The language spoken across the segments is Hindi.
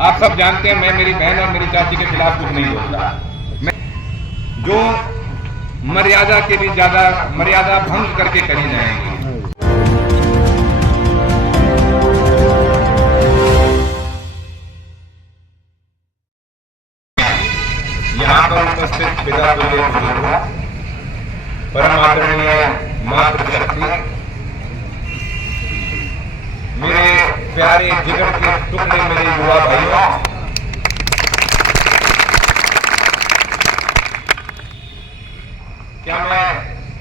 आप सब जानते हैं मैं मेरी बहन और मेरी चाची के खिलाफ कुछ नहीं बोलता। मैं जो मर्यादा के भी ज्यादा मर्यादा भंग करके करी जाएंगी। यहाँ पर उपस्थित पिता तुल्य बुजुर्गों, परम आदरणीय मातृशक्ति, मेरे प्यारे जिगर के टुकड़े, मेरे युवा भाइयों, क्या मैं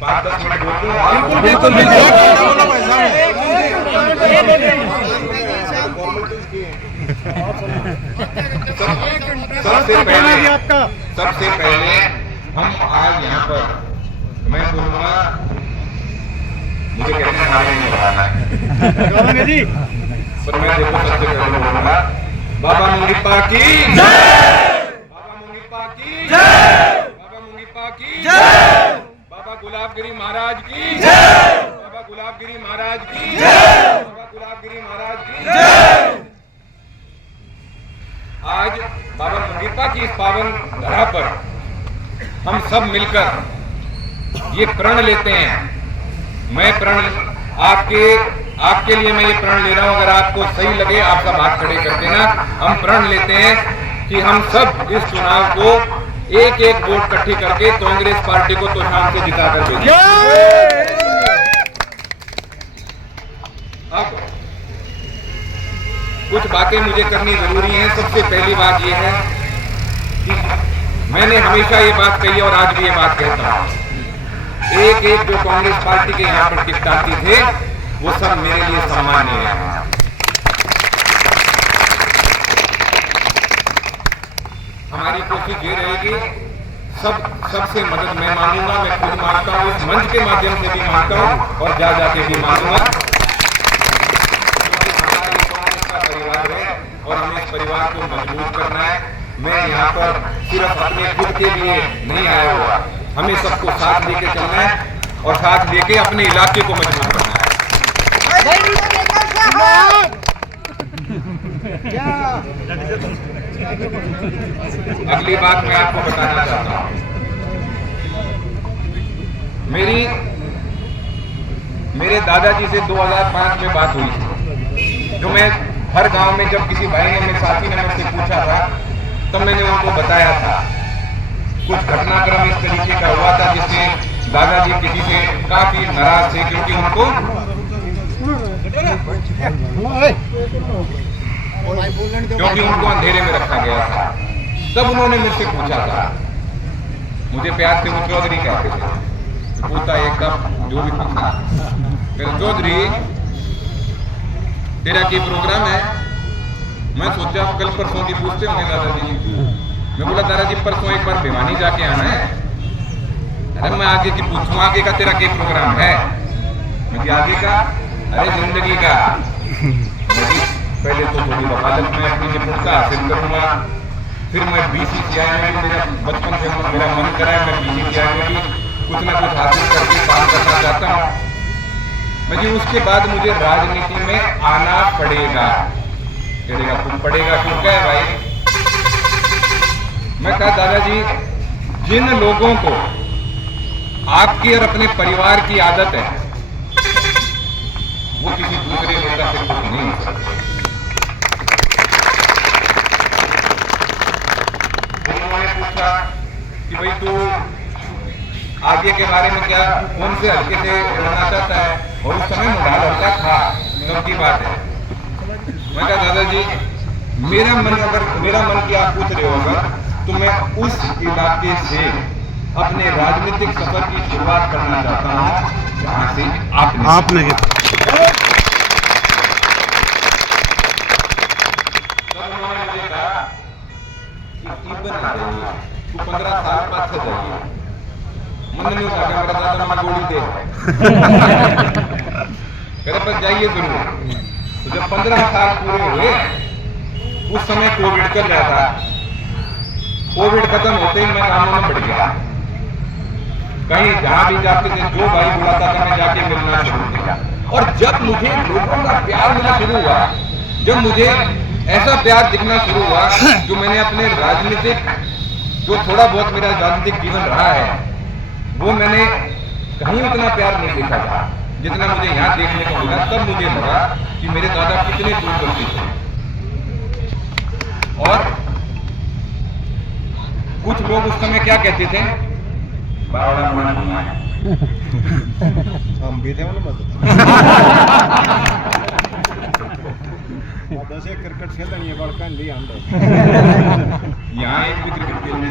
5-10 मिनट बोलूं? बिल्कुल सबसे पहले हम आज यहाँ पर, मैं बोलूंगा, मुझे कहते हैं नारे नहीं बढ़ाना है जी, पर मैं देखो सबसे पहले बोलूंगा बाबा मुंगीप्पा की जय, बाबा मुंगीप्पा की जय, बाबा मुंगीप्पा की जय, बाबा गुलाबगिरी महाराज की जय, बाबा गुलाबगिरी महाराज की जय, बाबा गुलाबगिरी महाराज की जय। आज बाबा मुंगीप्पा की इस पावन धरा पर हम सब मिलकर ये प्रण लेते हैं। मैं प्रण आपके लिए मैं ये प्रण ले रहा हूं, अगर आपको सही लगे आप सब हाथ खड़े कर देना। हम प्रण लेते हैं कि हम सब इस चुनाव को एक एक वोट इकट्ठी करके कांग्रेस पार्टी को तो शाम से जिता कर देंगे। अब कुछ बातें मुझे करनी जरूरी है। सबसे पहली बात यह है कि मैंने हमेशा ये बात कही और आज भी ये बात कहता हूं, एक एक जो कांग्रेस पार्टी के यहाँ पर टिकटाती थे वो सब मेरे लिए सामान्य है। हमारी कोशिश ये रहेगी, सबसे मदद मैं मांगूंगा, मैं खुद मांगता हूँ, इस मंच के माध्यम से भी मांगता हूँ और जा जाके भी मांगूंगा। परिवार है और हमें इस परिवार को मजबूत करना है। मैं यहाँ पर सिर्फ अपने खुद के लिए नहीं आया हुआ, हमें सबको साथ लेके चलना है और साथ लेके अपने इलाके को मजबूत करना है। अगली बात मैं आपको बताना चाहता हूँ, मेरे दादाजी से 2005 में बात हुई थी, जो मैं हर गांव में जब किसी भाई ने, मेरे साथी ने मुझसे पूछा था तब मैंने उनको बताया था। कुछ घटनाक्रम इस तरीके का हुआ था जिससे दादाजी किसी से काफी नाराज थे, क्योंकि उनको अंधेरे में रखा गया था। तब उन्होंने मुझसे पूछा था, मुझे प्यार से वो चौधरी कहते थे, पूछा एकदम जो भी पूछा, चौधरी तेरा क्या प्रोग्राम है? मैं सोचा कल परसों की पूछते होंगे दादाजी। मैं बोला दादाजी परसों एक बार भिवानी जाके आना है। अरे मैं आगे की पूछूं, आगे का तेरा क्या प्रोग्राम है? मैं आगे का, अरे जिंदगी का। पहले तो थोड़ी वकालत में अपनी निपुणता हासिल करूंगा, फिर मैं बीसीसीआई में, मेरा बचपन से मेरा मन करा है, मैं बीसीसीआई में भी कुछ ना कुछ हासिल करके काम करना चाहता हूँ। मुझे उसके बाद मुझे राजनीति में आना पड़ेगा। तुम पड़ेगा क्यों कहे भाई? मैं कहा दादाजी, जिन लोगों को आपकी और अपने परिवार की आदत है वो किसी दूसरे नेता से कुछ नहीं हो सकते। उन्होंने पूछा कि भाई तू आगे के बारे में क्या, कौन से हल्के से लड़ना चाहता है? और उस समय मुड़ा लड़का था, तब की बात है। मैं कहा दादाजी, मेरा मन की आप पूछ रहे होगा तो मैं उस इलाके से अपने राजनीतिक सफर की शुरुआत करना चाहता हूं जहां से आपने उन्होंने मुझे कहा कि तू 15 साल बाद से जाइए। मैंने नहीं कहा मेरा दादा मां गोली दे मेरे पास जाइए जरूर। तो जब 15 साल पूरे हुए, उस समय कोविड चल रहा था। कोविड खत्म होते ही मैं कामों में बढ़ गया। कहीं जहां भी जाते थे, जो भाई बुलाता था मैं जाके मिलना शुरू किया। और जब मुझे लोगों का प्यार मिलना शुरू हुआ, जब मुझे ऐसा प्यार दिखना शुरू हुआ जो मैंने अपने राजनीतिक, जो थोड़ा बहुत मेरा राजनीतिक जीवन रहा है, वो मैंने कहीं उतना प्यार नहीं देखा था जितना मुझे यहाँ देखने को मिला। तब मुझे लगा कि मेरे दादा कितने दूरदर्शी थे। और कुछ लोग उस समय क्या कहते थे, हम भी थे क्रिकेट खेलते नहीं यहाँ एक भी क्रिकेट खेलने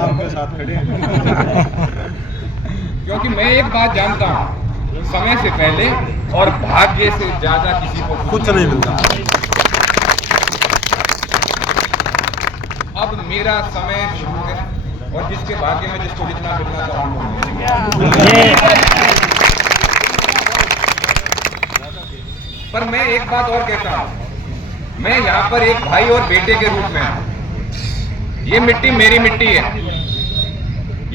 आपके साथ खड़े क्योंकि मैं एक बात जानता हूँ, समय से पहले और भाग्य से ज्यादा किसी को कुछ नहीं मिलता। अब मेरा समय शुरू है और जिसके भाग्य में जिसको जितना मिलना चाहूंगा। पर मैं एक बात और कहता हूं, मैं यहाँ पर एक भाई और बेटे के रूप में हूं। ये मिट्टी मेरी मिट्टी है,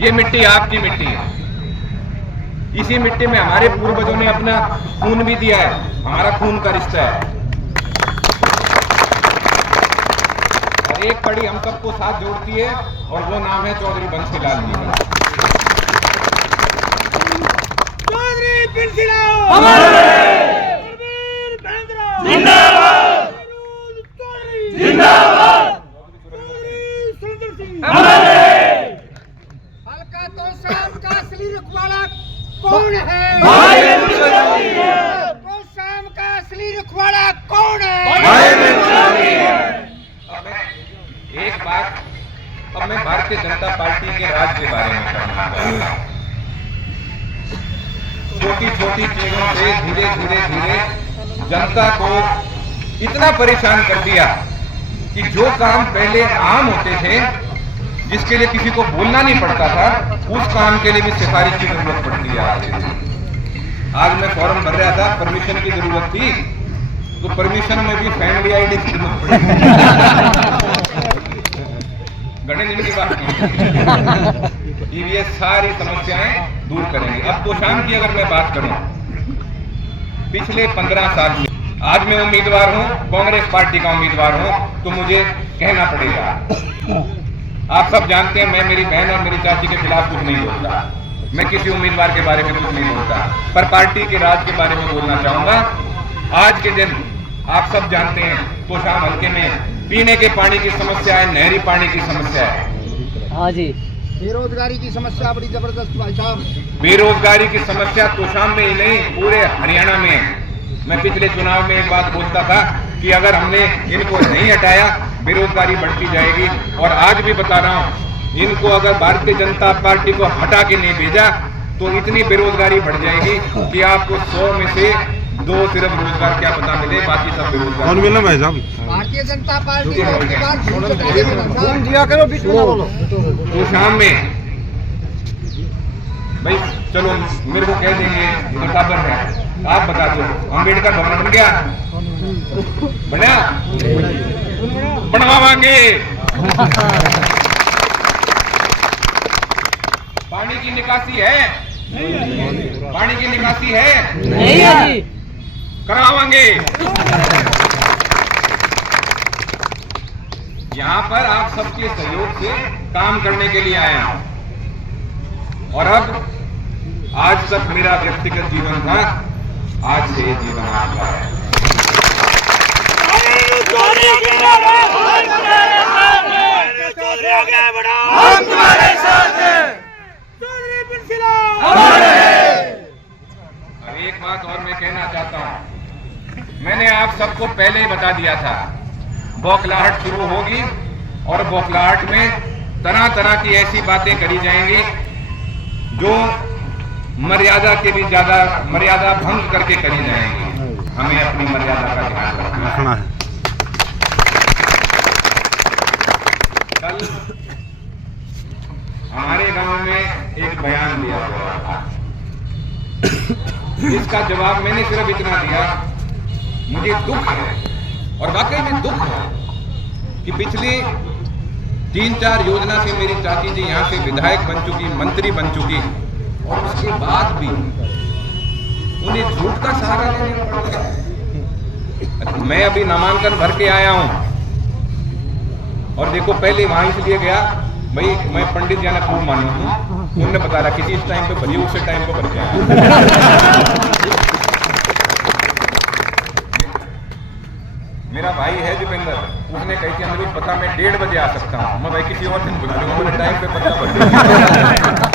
ये मिट्टी आपकी मिट्टी है। इसी मिट्टी में हमारे पूर्वजों ने अपना खून भी दिया है, हमारा खून का रिश्ता है। और एक कड़ी हम सबको साथ जोड़ती है और वो नाम है चौधरी बंसीलाल जी का। चौधरी बंसीलाल जिंदाबाद, जिंदाबाद। हल्का तोशाम का असली रखवाला कौन है? तोशाम का असली रखवाला कौन है? एक बात, अब मैं भारतीय जनता पार्टी के राज के बारे में कहना चाहूंगा। छोटी छोटी चीजों से धीरे धीरे धीरे जनता को इतना परेशान कर दिया कि जो काम पहले आम होते थे, जिसके लिए किसी को बोलना नहीं पड़ता था, उस काम के लिए भी सिफारिश की जरूरत पड़ती है। आज मैं फॉर्म भर रहा था, परमिशन की जरूरत थी, तो परमिशन में भी फैमिली आईडी की जरूरत पड़ी। गणेश दिन की बात की ये सारी समस्याएं दूर करेंगे। अब तो शाम की अगर मैं बात करूं, पिछले 15 साल से आज मैं उम्मीदवार हूं, कांग्रेस पार्टी का उम्मीदवार हूं, तो मुझे कहना पड़ेगा। आप सब जानते हैं मैं मेरी बहन और मेरी चाची के खिलाफ कुछ नहीं बोलता, मैं किसी उम्मीदवार के बारे में कुछ नहीं बोलता, पर पार्टी के राज के बारे में बोलना चाहूंगा। आज के दिन आप सब जानते हैं तोशाम हल्के में पीने के पानी की समस्या है, नहरी पानी की समस्या है। हाँ जी। बेरोजगारी की समस्या बड़ी जबरदस्त भाई साहब। बेरोजगारी की समस्या तोशाम में ही नहीं, पूरे हरियाणा में है। मैं पिछले चुनाव में एक बात बोलता था कि अगर हमने इनको नहीं हटाया, बेरोजगारी बढ़ती जाएगी। और आज भी बता रहा हूं, इनको अगर भारतीय जनता पार्टी को हटा के नहीं भेजा तो इतनी बेरोजगारी बढ़ जाएगी कि आपको 100 में से 2 सिर्फ रोजगार क्या पता मिले, बाकी सब बेरोजगार। कौन मिला भाई साहब? भारतीय जनता पार्टी तो शाम में भाई चलो मेरे को कह देंगे बराबर है, आप बता दो अम्बेडकर भवन बन गया, बना बनवाएंगे। पानी की निकासी है, पानी की निकासी है नहीं है जी, करावांगे। यहाँ पर आप सबके सहयोग से काम करने के लिए आए हैं। और अब आज तक मेरा व्यक्तिगत जीवन था, आज से ये जीवन आ गया है। अब एक बात और मैं कहना चाहता हूं, मैंने आप सबको पहले ही बता दिया था, बौखलाहट शुरू होगी और बौखलाहट में तरह तरह की ऐसी बातें करी जाएंगी जो मर्यादा के भी ज्यादा मर्यादा भंग करके करी जाएंगी। हमें अपनी मर्यादा का ध्यान रखना है। कल हमारे गांव में एक बयान दिया गया था, इसका जवाब मैंने सिर्फ इतना दिया, मुझे दुख है और वाकई में दुख है कि पिछली 3-4 योजना से मेरी चाची जी यहाँ से विधायक बन चुकी, मंत्री बन चुकी, और उसके बाद भी उन्हें झूठ का सहारा लेना पड़ गया। मैं अभी नामांकन भर के आया हूँ और देखो पहले वहां इसलिए गया भाई मैं पंडित जी ने खूब मानू हूँ, उन्होंने बता रहा किसी इस टाइम पे भरिए उसी टाइम पे भर के आया। मेरा भाई है दीपेंद्र, उसने कही कि अंदर पता मैं 1:30 बजे आ सकता हूँ, मैं भाई किसी और दिन बुला लूंगा, मैंने टाइम पे पता भर दिया।